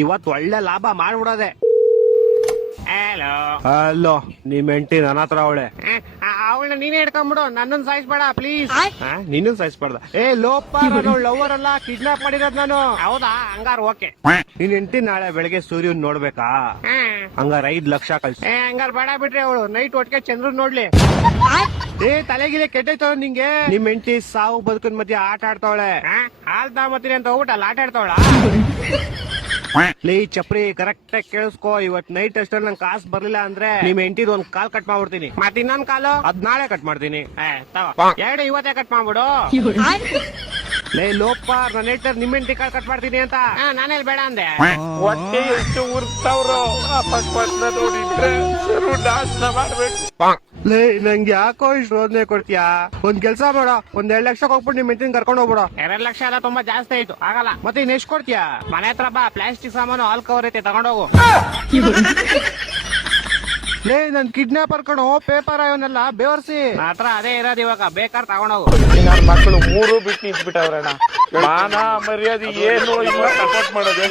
ಇವತ್ ಒಳ್ಳೆ ಲಾಭ ಮಾಡ್ಬಿಡೋದೆ. ಹಲೋ ಅಲ್ಲೋ ನಿಮ್ ಹೆಂಡತಿ ನನ್ನ ಹತ್ರ ಅವಳೆ. ಅವಳನ್ನ ನೀನೇ ಹಿಡ್ಕೊಂಡ್ಬಿಡು, ನನ್ನನ್ ಸಾಯಿಸ್ಬೇಡ ಪ್ಲೀಸ್. ನೀನು ಸಾಯಿಸ್ಬಾರ್ದ. ಲೋಪ, ನಾನು ಲವರ್ ಅಲ್ಲ, ಕಿಡ್ನಾಪ್ ಮಾಡಿರೋದ್ ನಾನು. ಹೌದಾ, ಹಂಗಾರ ಓಕೆ. ನಿನ್ ಹೆಂಡತಿ ನಾಳೆ ಬೆಳಗ್ಗೆ ಸೂರ್ಯನ್ ನೋಡ್ಬೇಕಾ? ಹಂಗಾರ 5 ಲಕ್ಷ ಕಳ್ಸಿ. ಹಂಗಾರ ಬೇಡ ಬಿಟ್ರಿ, ಅವಳು ನೈಟ್ ಒಟ್ಟಿಗೆ ಚಂದ್ರನ್ ನೋಡ್ಲಿ. ತಲೆಗಿಲೆ ಕೆಟ್ಟೈತವ ನಿಂಗೆ. ನಿಮ್ ಹೆಂಡತಿ ಸಾವು ಬದುಕಿನ ಮಧ್ಯೆ ಆಟ ಆಡ್ತಾವಳೆ. ಹಾಲ್ ತಗೊಂಬತ್ತೀನಿ ಅಂತ ಹೋಗ್ಬಿಟ್ಟು ಆಟ ಆಡ್ತಾವಳ. ಲೇ ಚಪ್ರಿ, ಕರೆಕ್ಟ್ ಆಗಿ ಕೇಳಿಸ್ಕೋ. ಇವತ್ ನೈಟ್ ಅಷ್ಟಲ್ಲಿ ನಂಗೆ ಕಾಸು ಬರ್ಲಿಲ್ಲ ಅಂದ್ರೆ ನಿಮ್ ಹೆಂಡತಿದ್ ಒಂದ್ ಕಾಲ್ ಕಟ್ ಮಾಡ್ಬಿಡ್ತೀನಿ. ಮತ್ ಇನ್ನೊಂದ್ ಕಾಲು ಅದ್ ನಾಳೆ ಕಟ್ ಮಾಡ್ತೀನಿ. ಎರಡು ಇವತ್ತೇ ಕಟ್ ಮಾಡ್ಬಿಡು. ಲೇ ಲೋಪ, ನನ್ನ ಹೇಳ್ತಾರೆ ನಿಮ್ ಹೆಂಡತಿ ಕಾಲ್ ಕಟ್ ಮಾಡ್ತೀನಿ ಅಂತ. ನಾನೇಲ್ ಬೇಡ ಅಂದೆ. ಹೊಟ್ಟೆ ಎಷ್ಟು ಉರ್ತಾವ್ರು ನೋಡಿದ್ರೆ ನಾಶನ ಮಾಡ್ಬೇಕು. ಲೇ ನಂಗೆ ಯಾಕೋ ಇಷ್ಟು ರೋದನೆ ಕೊಡ್ತೀಯಾ? ಒಂದ್ ಕೆಲ್ಸ ಮಾಡೋ, ಒಂದ್ 2 ಲಕ್ಷ ಹೋಗ್ಬಿಟ್ಟು ನಿಮ್ ಹೆಂಡತಿನ ಕರ್ಕೊಂಡು ಹೋಗ್ಬಿಡೋ. 2 ಲಕ್ಷ ಎಲ್ಲ ತುಂಬಾ ಜಾಸ್ತಿ ಆಯ್ತು, ಆಗಲ್ಲ. ಮತ್ತೆ ಇನ್ ಎಷ್ಟು ಕೊಡ್ತೀಯಾ? ಮನೆ ಹತ್ರ ಬಾ, ಪ್ಲಾಸ್ಟಿಕ್ ಸಾಮಾನು ಹಾಲ್ ಕವರ್ ಐತೆ, ತಗೊಂಡೋಗು. ಲೇ ನನ್ ಕಿಡ್ನಾಪರ್ ಕಣೋ, ಪೇಪರ್ ಇವನ್ನೆಲ್ಲ ಬೇವರ್ಸಿ. ಹತ್ರ ಅದೇ ಇರೋದು, ಇವಾಗ ಬೇಕಾದ್ರೆ ತಗೊಂಡೋಗು. ನನ್ನ ಮಕ್ಕಳು 3 ಬಿಟ್ಟು ನಿಂತ್ಬಿಟ್ಟವ್ರಣ್ಣ. ಮಾನ ಮರ್ಯಾದೆ ಏನು ಇಲ್ಲ, ಸಪೋರ್ಟ್ ಮಾಡೋದು.